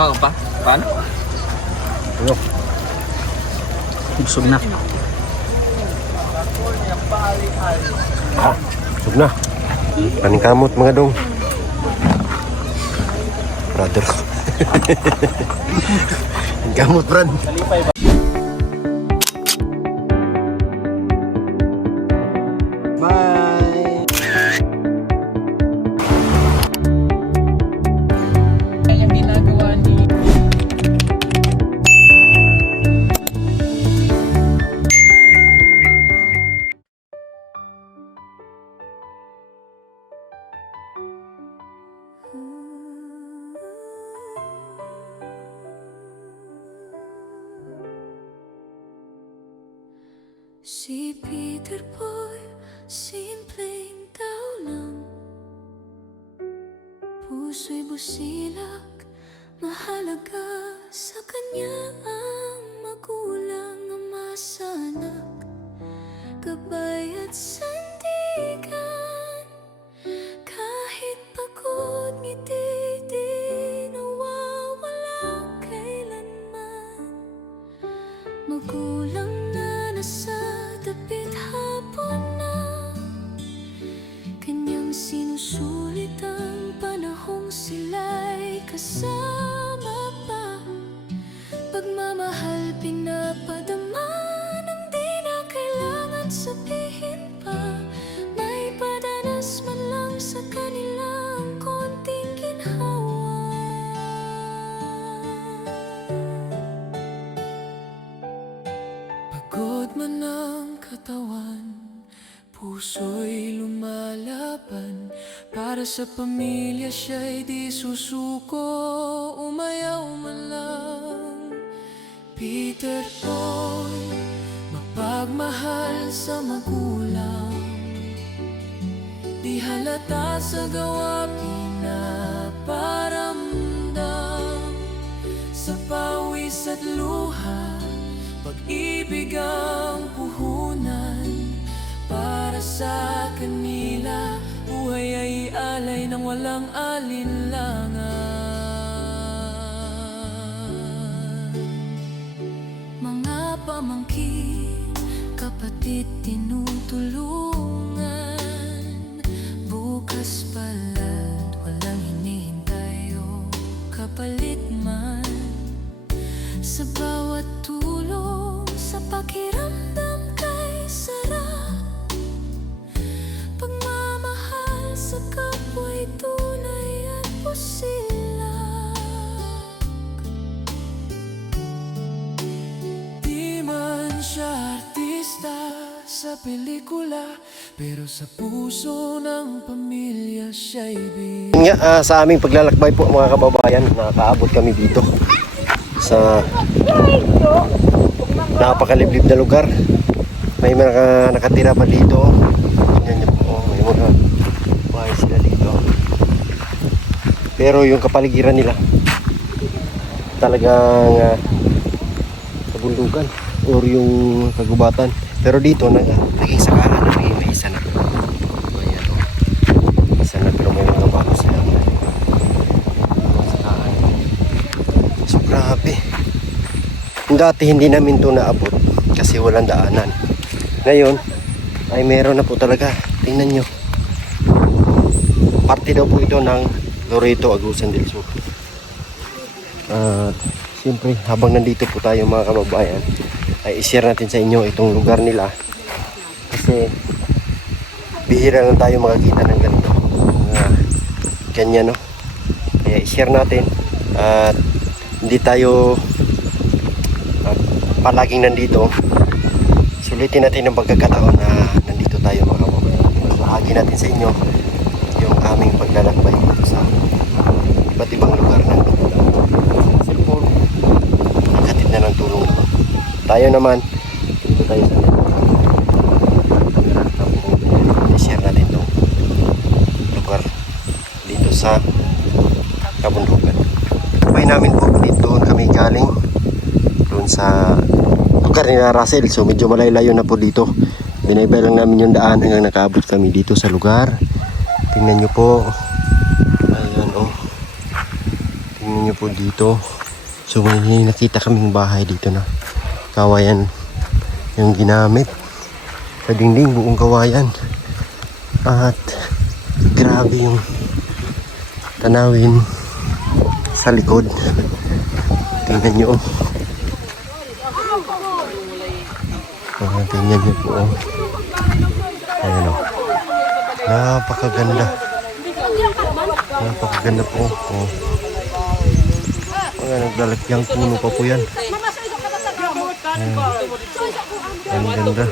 Kau pa? Paano? Ano? Busog na. Busog na. Paning kamot mga dong. Brother. Paning kamot, brad. Bye. Yung ginagawa ni... Si Peter Paul, simpleng tao lang. Puso'y busilak, mahalaga sa kanya ang magulang, ama sa anak, gabay at sandigan. Kahit pagod, ngiti di nawawala kailanman. Magulang na nasa dapit hapon na, kanyang sinusulit ang panahong sila'y kasama pa. Pagmamahal pinapadama nang di na kailangan sabihin pa. May padanas man lang sa kanilang konting ginhawa. Pagod man ang katawan, puso'y lumalaban. Para sa pamilya siya'y di susuko, umayaw man lang. Peter Paul, mapagmahal sa magulang, di halata sa gawa pinaparamdam. Sa pawis at luha, pag-ibig ang puhunan. Para sa kanila, buhay ay alay ng walang alinlangan. Mga pamangkin, kapatid tinutulungan. Bukas pala't walang hinihintay o kapalit man. Sa bawat tulong, sa pakiramdam kay sarap. Pagmamahal sa kapwa'y tunay at busilak. Di man siya artista sa pelikula, pero sa puso ng pamilya siya'y Nga, sa aming paglalakbay po mga kababayan, nakakaabot kami dito sa napakaliblib na lugar. May mga nakatira pa dito. Tingnan niyo po, may mga bahay sila dito. Pero yung kapaligiran nila talagang kabundukan or yung kagubatan. Pero dito naging sakaran na may isa na. Ayan o. Isa na, pero may mga bago sila. Sakaran. So grabe. Dati hindi namin ito naabot kasi walang daanan. Ngayon ay meron na po talaga. Tingnan nyo. Parte daw po ito ng Loreto, Agusan del Sur. Siyempre habang nandito po tayo mga kababayan, ay i-share natin sa inyo itong lugar nila. Kasi bihira lang tayo makakita ng ganito. Ganyan no. Kaya i-share natin. At hindi tayo palaging nandito. Sulitin natin ang pagkakataon na nandito tayo mga kababayan. Bahagi natin sa inyo yung aming paglalakbay dito sa iba't ibang lugar ng cellphone. Naghatid na ng tulong doon. Tayo naman, dito tayo sa i-share natin itong lugar dito sa kabundukan. Sabay namin po dito kami galing doon sa lugar ni Russell. So medyo malayo na po dito. Binaybay lang namin yung daan hanggang nakaabot kami dito sa lugar. Tingnan nyo po. Ayan o. Tingnan nyo po dito. So may nakita kaming bahay dito na kawayan yung ginamit. Sa dingding buong kawayan. At grabe yung tanawin sa likod. Tingnan nyo. Tingnan nyo po. Ayan o. Napakaganda. Napakaganda po. Mga naglalakyang puno pa po yan. Ang ganda.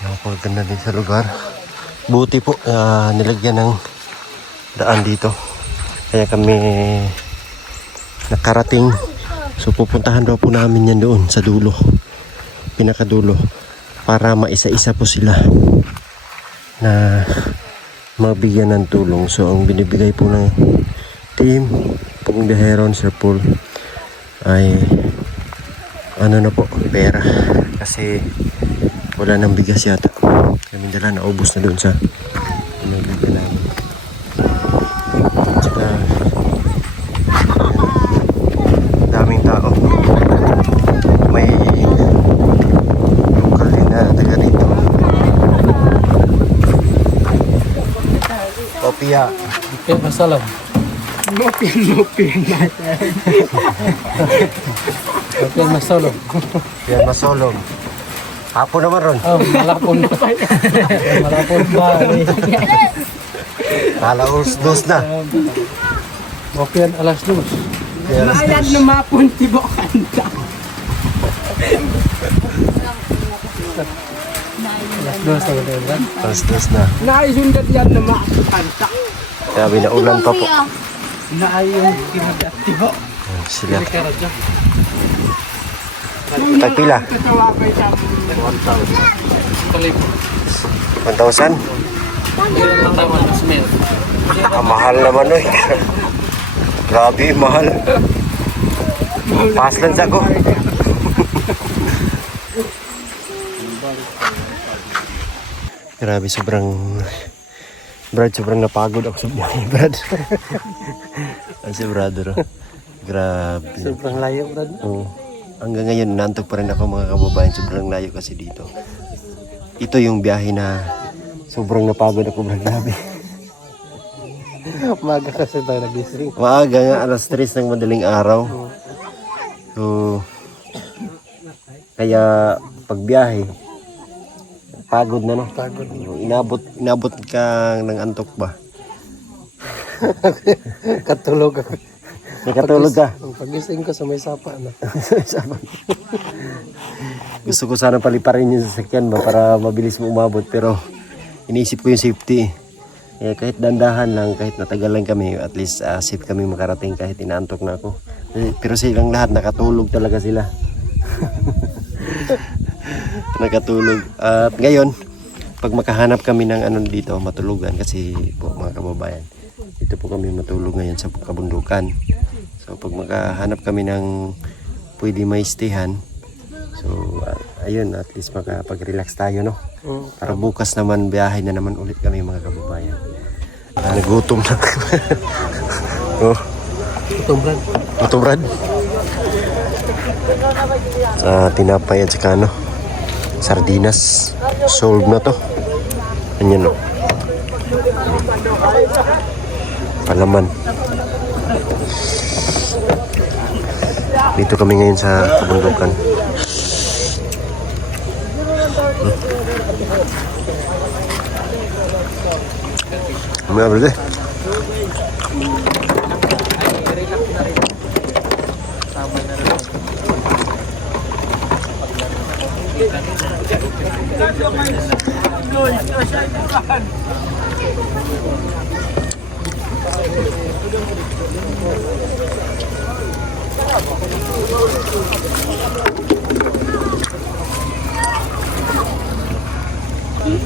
Napakaganda din sa lugar. Buti po nilagyan ng daan dito. Kaya kami nakarating. So pupuntahan daw po namin yan doon sa dulo. Pinakadulo. Para maisa-isa po sila na mabigyan ng tulong. So ang binibigay po ng team pong Biheron Sir Paul ay ano na po, pera. Kasi wala nang bigas yata. Kami dala naubos na doon sa binibigyan namin. Tsaka daming tao. May lokal din na taga dito. Kopia. Okay, masalam. Lupin. Okay, masalam. Yan masolong. Hapon naman ron. Oh, malapon. Malapon ba? Alas dos na. Okay, alas 2. Ayan lumapon tibo kanta. Alas 2 sa gabi. Alas dos na. Naisundat yan na makakanta. Sabi na ulan pa po. Naayong kinagat tibo. Sila. Karadya. Tagpila. Tatawagay sa 1,000? Mahal naman eh. Grabe, mahal. Paslan sa ko. Grabe, sobrang napagod ako sa biyahe, Brad. Ang si brother. Grabe. Sobrang layo, Brad. Oo. Hanggang ngayon, nantok pa rin ako mga kababayan. Sobrang layo kasi dito. Ito yung biyahe na sobrang napagod ako, Brad. Grabe. Maga kasi tayo nagising. Maaga nga, alas 3 ng madaling araw. So, kaya pagbiyahe, pagod na, no? Pagod. Inabot ka ng antok ba? Katulog ako. Nakatulog ka? Pagising ko sa may sapa na. Gusto ko sana paliparin yung sasakyan ba para mabilis mo umabot, pero inisip ko yung safety. Kaya kahit dandahan lang, kahit natagal lang kami, at least safe kami makarating kahit inaantok na ako. Pero silang lahat, nakatulog talaga sila. Nakatulog. At ngayon, pag makahanap kami ng ano dito, matulugan, kasi po mga kababayan, dito po kami matulog ngayon sa kabundukan. So pag makahanap kami ng pwede may stayhan, so ayun, at least makapag-relax tayo, no? Para bukas naman, biyahe na naman ulit kami mga kababayan. Nagutom na. Oh. Gutom, Brad. Gutom, Brad. Sa tinapay at saka ano, sardinas. Solve na to. Ganyan, no? Palaman. Dito kami ngayon sa kabundukan. Mga brother.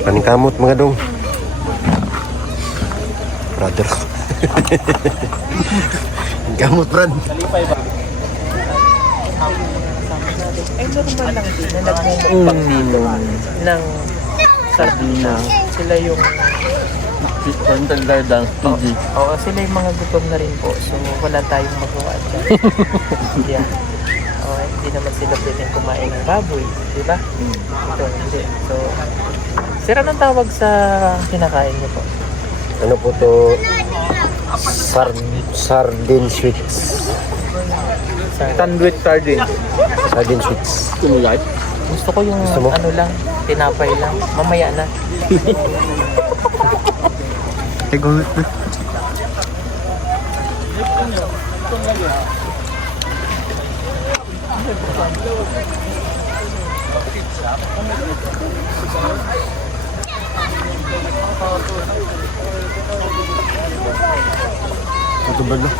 Paningkamot mga dong. Brother. Paningkamot, Brad. Ay, normal lang din na nagmumukbang dito ng sardina. Sila yung Pantagdardang PG. Oo, sila yung mga gutom na rin po. So, wala tayong magawa dyan. Yeah. Hindi naman sila pwedeng kumain ng baboy. Di ba? Ito, hindi. So, sir, anong tawag sa kinakain niyo po? Ano po to? Sardine sweets. Sandwich sardine. Sardine sweets. Kumulay. Gusto ko yung Gusto mo? ano lang, tinapay lang. Mamaya na. Matubad na.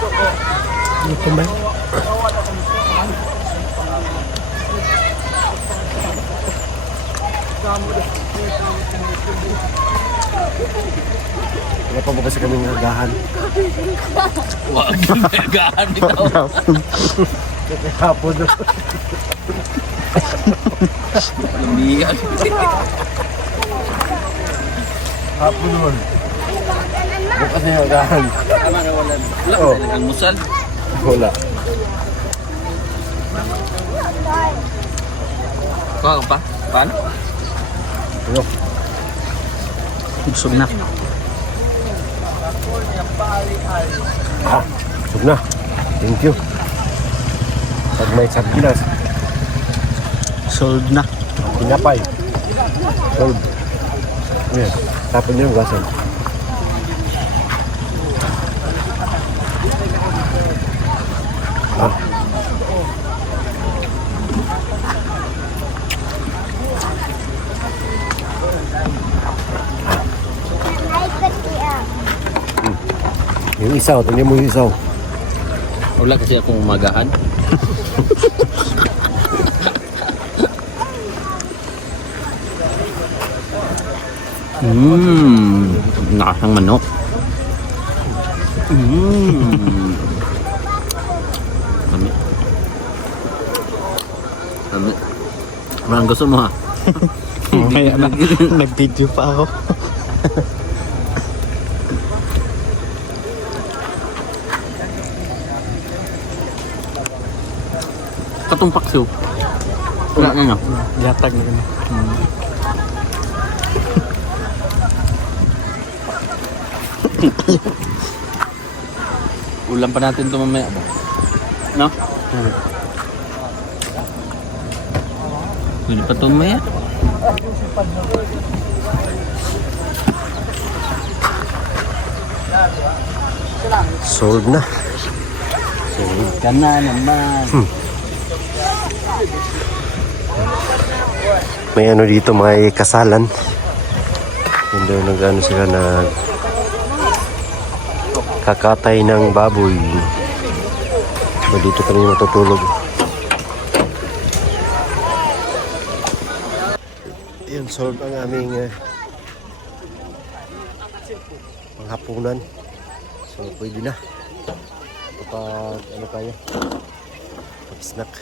Matubad. Wala pa ba kasi kami nagahan? Wag nagahan ikaw. Hapon na. Lamigan. Hapon naman. Bukas na nagahan. Wala Oh. ka almusal. Wala. Kuha ka pa? Paano? Ano? Busog na. Sug na. Thank you. Pag may sardinas, Sold na. pinapay. Sold. Yes. Tapon niyo yung gasan. Ah. Yung isaw, tingnan mo yung isaw. Wala kasi akong umagahan. Nakasang manok. Kami. Kami. Parang gusto mo ha? Kaya nag-video pa ako. Katumpak siyo. Wala na nga. Latag na kami. Ulam pa natin ito mamaya ba? No? Pwede pa ito mamaya. Sold na. Ka na naman. May ano dito, may kasalan. Hindi nag-ano sila na kakatay ng baboy. So, dito kami matutulog. Yan, solve ang aming panghapunan. So, pwede na. Kapag ano tayo, pag-snack.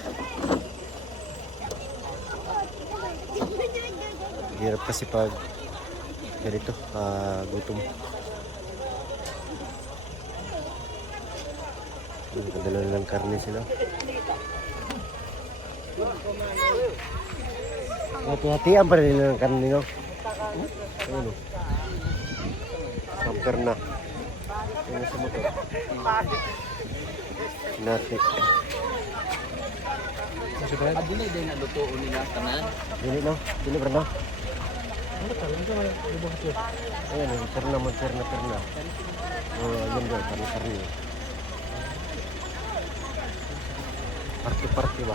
Hirap kasi pag ganito, gutom. Padala lang karne sila. Hati-hatian pa rin nila ng karne, no? Ayun, no? Samper na. Ayun sa motor. Nati. Adili din na lutuon nila tanan. Dili, no? Dili, bro, no? Ayan, perna. Oh, ayun doon, karne. Party ba?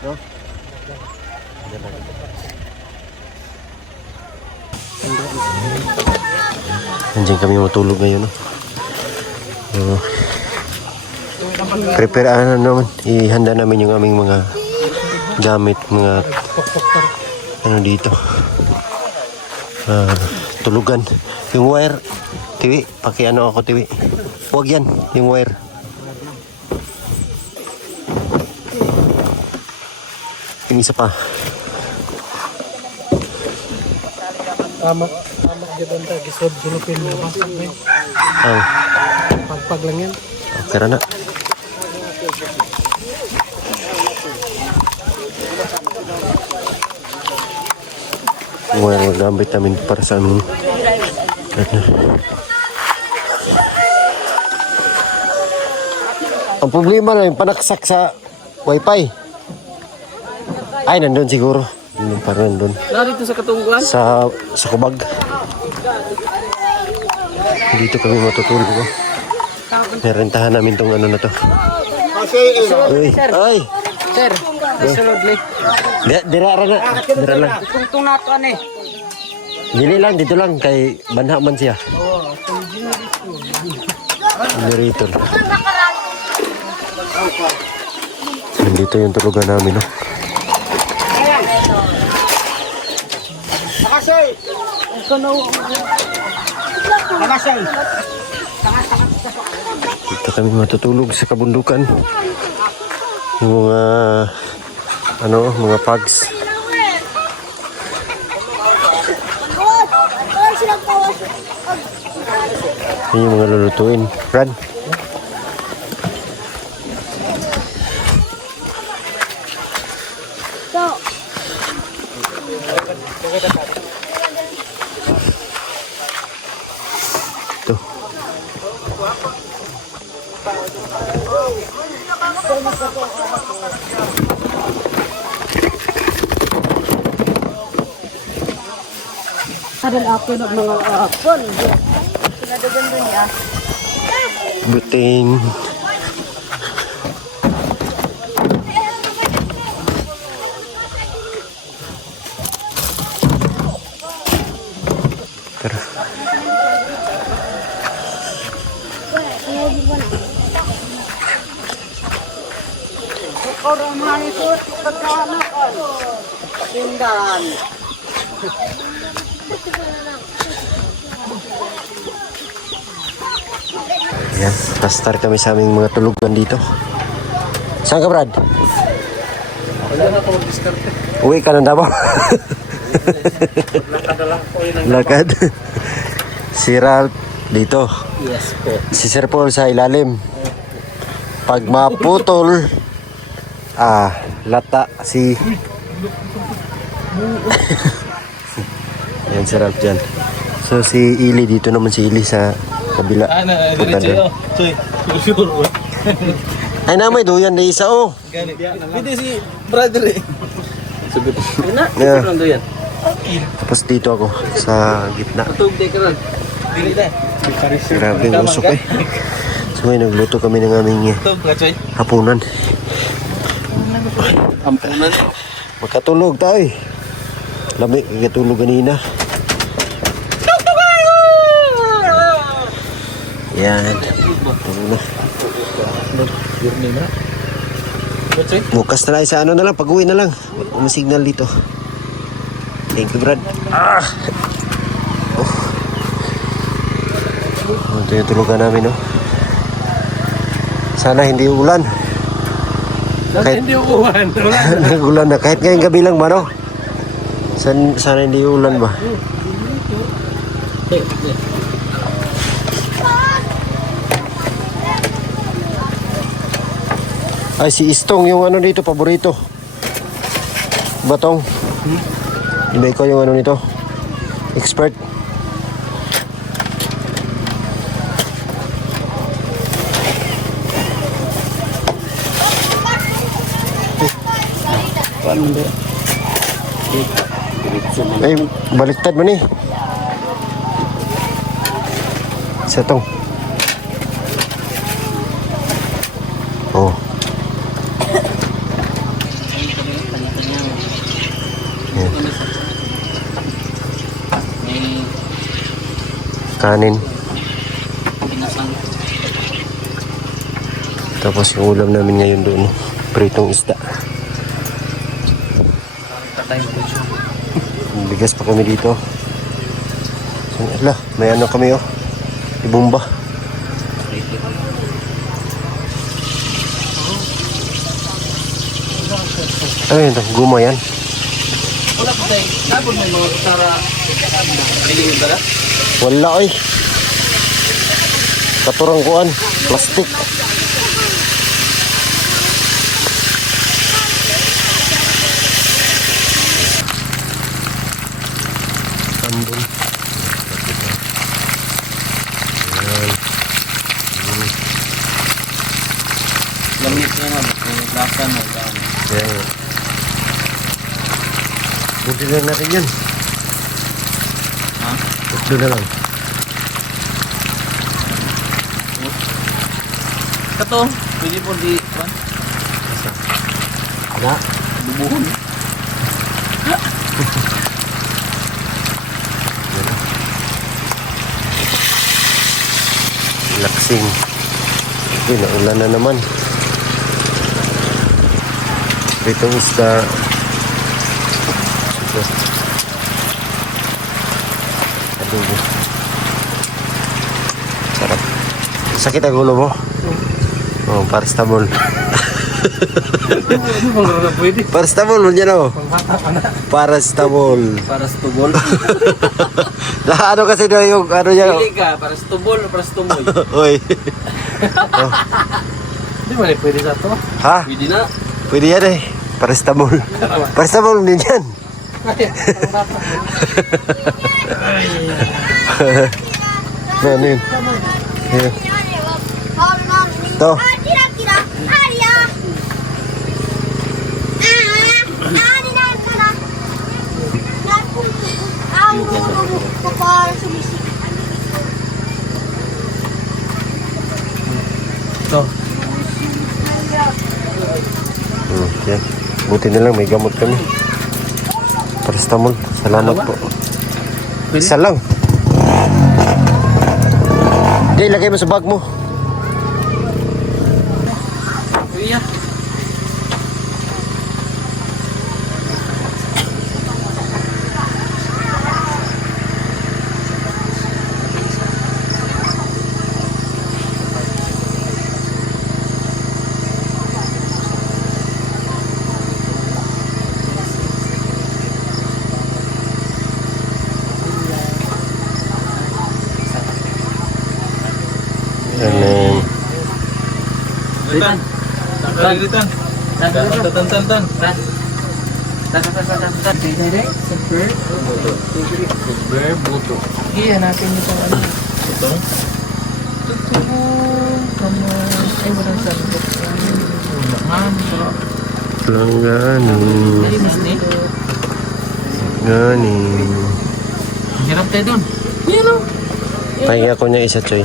No? Nandiyan kami matulog ngayon, no? Prepare naman. Ihanda namin yung aming mga gamit, mga ano dito. Tulugan. Yung wire. Tiwi, pakiano ako, Tiwi. Huwag yan, yung wire. Yung isa pa. Tama. Amak dyan tayo. Gisod, sulupin mo ba? Ang, Pagpag lang yan. okay na. Mga gamit namin para sa amin. Ang problema na yung panaksak sa wifi. Ay, nandun siguro. Nandun pa rin nandun. Narito sa katungguan? Sa kubag. Dito kami matutulog. Oh. Narentahan namin tong ano na to. Uy, ay! Sir, sunod li. Dira na. Dira lang. Itong nato ani. Dili lang, dito lang. Kay banha man siya. Dito. Nandito yung tulugan namin, no? Dito kami matutulog sa kabundukan. Yung mga mga pugs. Yan yung mga lulutuin. Run. Ito. Buting. Tara. Ayan, start kami sa aming mga tulugan dito. Saan ka, Brad? Uwi ka ng Davao. Lakad. Si Ralph dito. Yes po. Si Sir Paul sa ilalim. Pag maputol, lata si... Yan si Ralph dyan. So si Ili dito naman, si Ili sa kabila. Punta doon. Ay namay doyan na isa oh. Pwede si brother eh. Yeah. Yan. Tapos dito ako sa gitna. Tugde ka ron. Grabe ang usok eh. So ngayon nagluto kami ng aming hapunan. Ampunan. Magkatulog tayo eh. Lamig, katulog kanina. Yan. Tulog na. Bukas na lang sa ano na lang, pag-uwi na lang. May signal dito. Thank you, Brad. Ito yung tulugan namin, no? Sana hindi ulan. Kahit Hindi uuwan. nag-ulan na. Kahit ngayong gabi lang ba, no? Sana hindi ulan ba? Ay, si Istong yung ano dito, paborito. Batong. Iba ikaw yung ano nito. Expert. Ay, baliktad man eh. Isa tong. Oh. Yan. Kanin. Tapos yung ulam namin ngayon doon, pritong isda. Bigas pa kami dito. Ala, may ano kami oh. Ibumba. Ano yun? Guma yan. Tapos may mga kusara. Pilingin ba na? Wala oy. Katurang kuan, plastik. Tambol. Lamit naman. Lasa mo. Yan. Buti lang natin yan. Ha? Tatlo na lang. Kato. Pwede po di. Na. Bubuhon. Relaxing. Uy, naulan na naman. Itong isda. Ito. Adobo. Sarap. Sakit ang ulo mo? Oh, paracetamol. Paracetamol mo dyan oh. Paracetamol. Para stubol. Ano kasi daw yung ano niya? Pili ka. Para stubol o para stumoy. Uy. Di ba pwede sa to? Ha? Pwede na. Pwede yan eh. Paracetamol. Paracetamol din yan. Ano yun? Ayan. Ito. Ito. Yan. Buti na lang may gamot kami. Paracetamol. Salamat po. Isa lang. Hindi, lagay mo sa bag mo. Kuya. Yan. Ritan. Ritan. Tan. Super buto. Iya natin itong ano. Ito. Ay, walang sabot. Langganin. Malinis ni. Ganin. Hirap tayo dun. Yan o. Pahinga ko niya isa, Choy.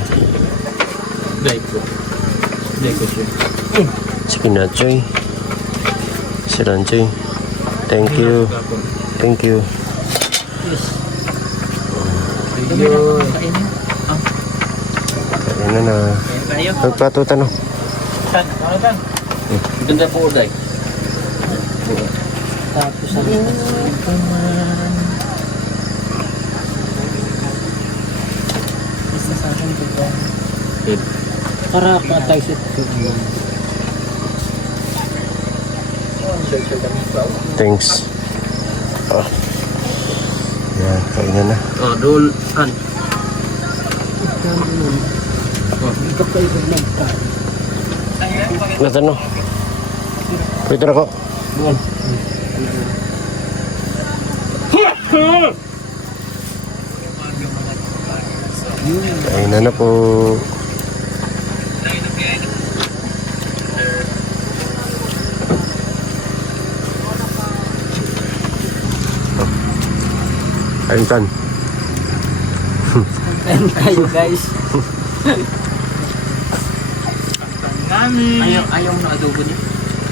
Daiko. Daiko siya. Sige na, Choy. Siran, Choy. Thank you. Thank you. Ayun. Kaya na. Tayo. Nagpatutan, no? Tan. Tan. Ganda po uday. Tapos ang kuman. Isa sa akin dito. Para patay sa ito. Thanks. Ah. Yan, kainan na. Oh, dul kan. Natano? Pwede na ko. Kainan na po. Kain kan. Ayan kayo guys. Ayaw na adobo ni.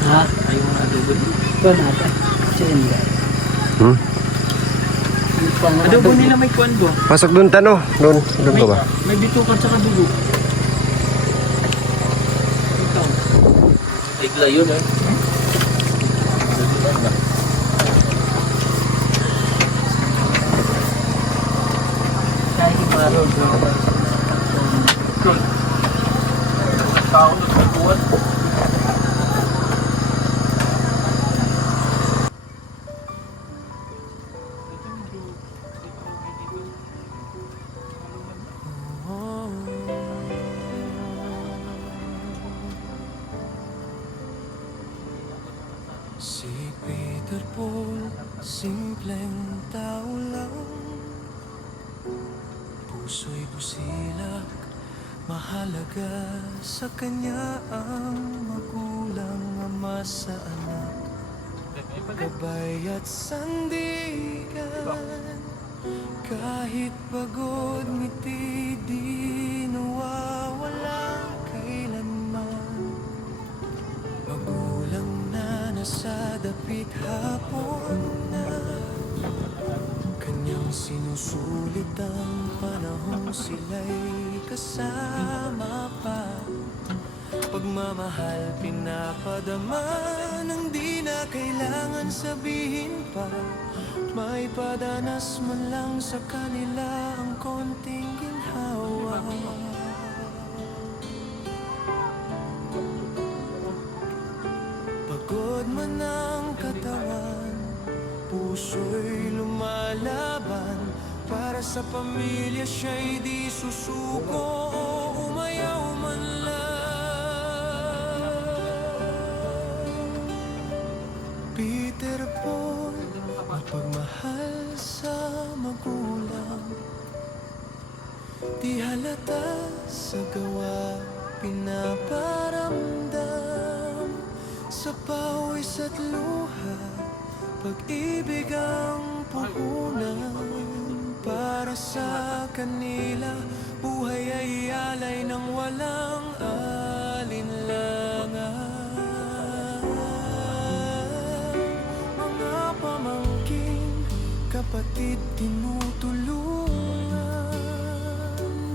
Ha? Ayaw na adobo ni. Ito natin. Siya Hmm? Adobo nila may kuwan do. Pasok doon tano. Doon ka ba? May bitukan sa dugo. Igla yun eh. Kahit malo do. Tao na sa kuwan. Si Peter Paul, simpleng tao lang. Puso'y busilak, mahalaga sa kanya ang magulang, ama sa anak, gabay at sandigan. Kahit pagod, ngiti, di nawawala kailanman. Magulang na nasa dapit hapon na, kanyang sinusulit ang panahong sila'y kasama pa. Pagmamahal pinapadama nang di na kailangan sabihin pa. May padanas man lang sa kanila ang konting ginhawa. Pagod man ang katawan, puso'y lumalaban. Para sa pamilya siya'y di susuko o umayaw man lang. Peter Paul, mapagmahal sa magulang, di halata sa gawa, pinaparamdam. Sa pawis at luha, pag-ibig ang puhunan. Para sa kanila, buhay ay alay ng walang alinlangan. Mga pamangkin, kapatid tinutulungan.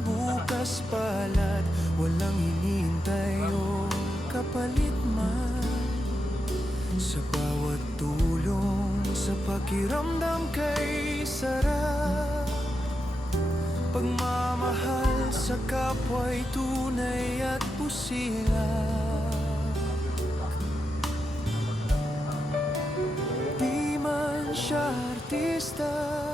Bukas palad, walang hinihintay o kapalit man. Sa bawat tulong, sa pakiramdam kay sarap. Pagmamahal sa kapwa'y tunay at busilak. Di man siya artista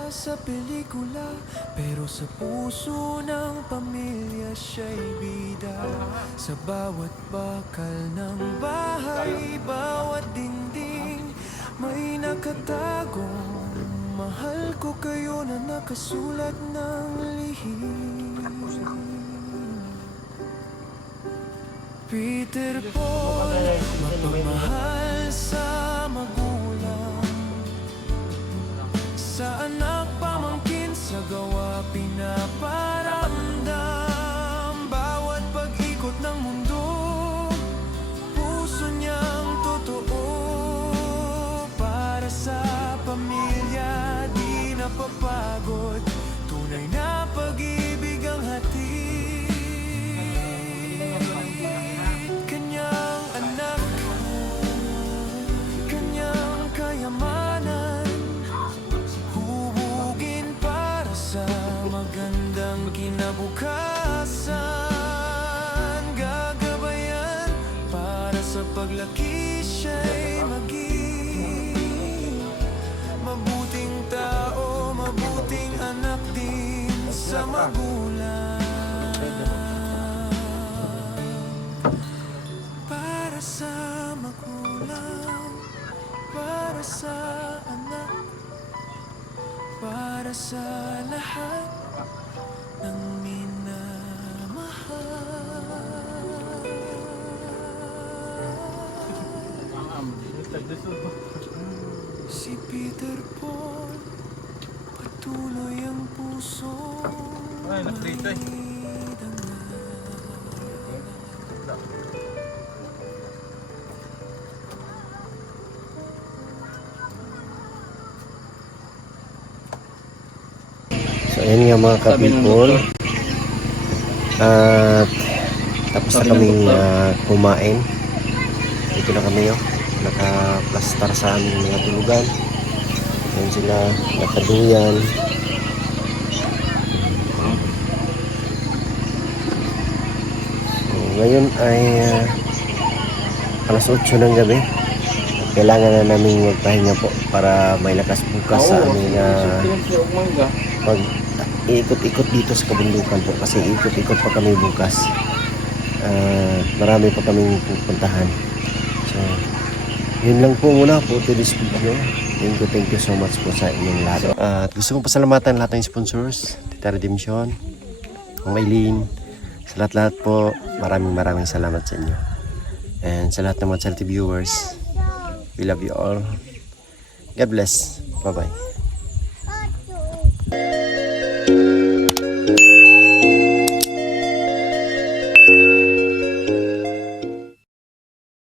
sa pelikula, pero sa puso ng pamilya siya'y bida. Sa bawat bakal ng bahay, bawat dingding, may nakatagong mahal ko kayo na nakasulat ng lihim. Peter Paul, mapagmahal sa magulang, sa anak, pamangkin, sa gawa, pinaparamdam. Bawat pag-ikot ng mundo, puso niyang totoo. Para sa pamilya, di napapagod, tunay na pag-ibig ang hatid. Kanyang anak, kanyang kayamanan, hubugin para sa magandang kinabukasan. Gagabayan para sa paglaki siya'y maging mabuting tao, mabuting anak din sa magulang. Para sa magulang, para sa anak, para sa lahat ng minamahal. Si Peter Paul, patuloy ang puso ay nakita. So ayan nga mga ka-people, at tapos na kaming kumain. Dito na kami, nakaplastar sa aming mga tulugan. Ayan sila, nakaduyan. So, ngayon ay alas 8 ng gabi. Kailangan na namin magpahinga po para may lakas bukas sa aming pag iikot-ikot dito sa kabundukan po, kasi ikot-ikot pa kami bukas. Marami pa kaming pupuntahan. So Yun lang po muna po to this video. Thank you so much po sa inyong lahat. At gusto kong pasalamatan lahat ng sponsors, Tita Redemption, Ang Maylin, sa lahat po, maraming salamat sa inyo. And sa lahat ng mga charity viewers, we love you all. God bless. Bye-bye.